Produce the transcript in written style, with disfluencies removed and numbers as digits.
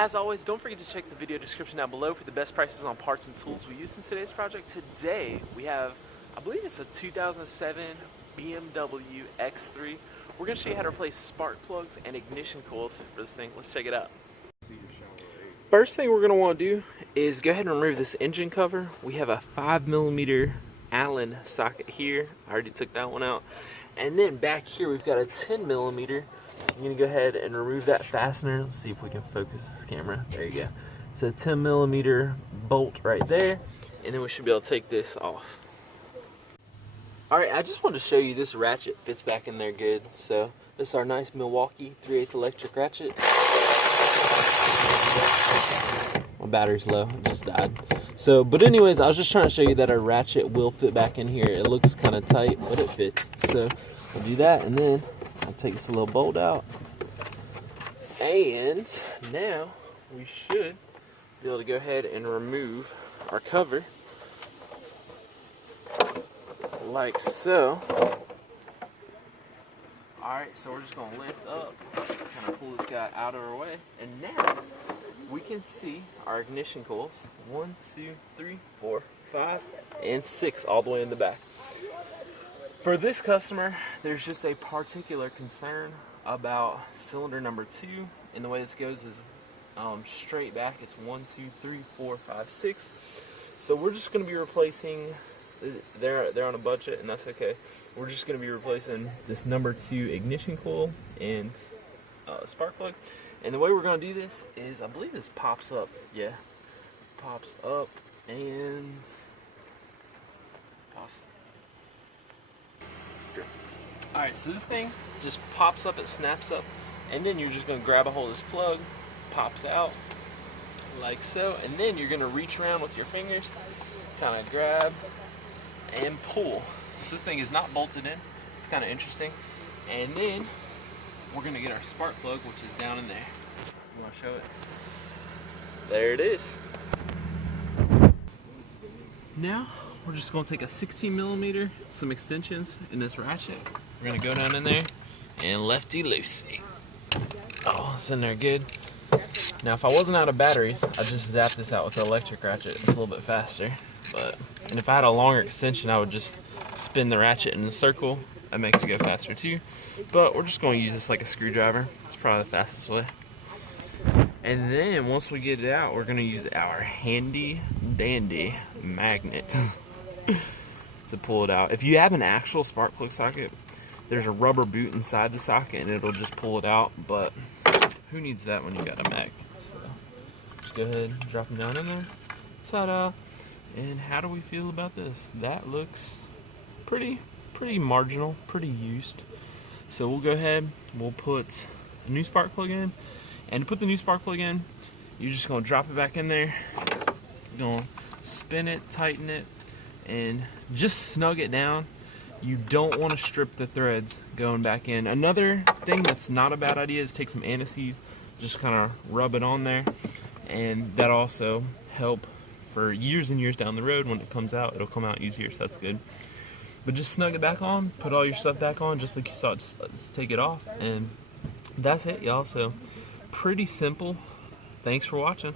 As always, don't forget to check the video description down below for the best prices on parts and tools we used in today's project. Today, we have, I believe it's a 2007 BMW X3. We're going to show you how to replace spark plugs and ignition coils for this thing. Let's check it out. First thing we're going to want to do is go ahead and remove this engine cover. We have a 5mm Allen socket here. I already took that one out. And then back here we've got a 10mm. I'm going to go ahead and remove that fastener. Let's see if we can focus this camera. There you go. It's a 10mm bolt right there. And then we should be able to take this off. Alright, I just wanted to show you this ratchet fits back in there good. So this is our nice Milwaukee 3/8 electric ratchet. My battery's low, it just died. So, but anyways, I was just trying to show you that our ratchet will fit back in here. It looks kind of tight, but it fits. So we'll do that, and then I'll take this little bolt out. And now we should be able to go ahead and remove our cover. Like so. Alright, so we're just going to lift up, kind of pull this guy out of our way, and now we can see our ignition coils. 1, 2, 3, 4, 5, and 6 all the way in the back. For this customer, there's just a particular concern about cylinder number 2, and the way this goes is straight back. It's 1, 2, 3, 4, 5, 6. So we're just going to be replacing. They're on a budget, and that's okay. We're just going to be replacing this number 2 ignition coil and spark plug. And the way we're going to do this is, I believe this pops up. Yeah, pops up and pops. Alright, so this thing just pops up, it snaps up, and then you're just going to grab a hold of this plug, pops out like so, and then you're going to reach around with your fingers, kind of grab and pull. So this thing is not bolted in. It's kind of interesting. And then we're going to get our spark plug, which is down in there. You want to show it? There it is. Now we're just going to take a 16mm, some extensions in this ratchet. We're going to go down in there and lefty loosey. Oh, it's in there good. Now if I wasn't out of batteries, I'd just zap this out with the electric ratchet. It's a little bit faster. And if I had a longer extension, I would just spin the ratchet in a circle. That makes it go faster too. But we're just going to use this like a screwdriver. It's probably the fastest way. And then once we get it out, we're going to use our handy dandy magnet to pull it out. If you have an actual spark plug socket, there's a rubber boot inside the socket and it'll just pull it out. But who needs that when you got a magnet? So just go ahead and drop them down in there. Ta-da! And how do we feel about this? That looks pretty marginal, pretty used. So we'll go ahead, we'll put a new spark plug in. And to put the new spark plug in, you're just going to drop it back in there. You're going to spin it, tighten it, and just snug it down. You don't want to strip the threads going back in. Another thing that's not a bad idea is take some anti-seize, just kind of rub it on there. And that also help for years and years down the road. When it comes out, it'll come out easier, so that's good. But just snug it back on, put all your stuff back on just like you saw. Just take it off, and that's it, y'all. So pretty simple. Thanks for watching.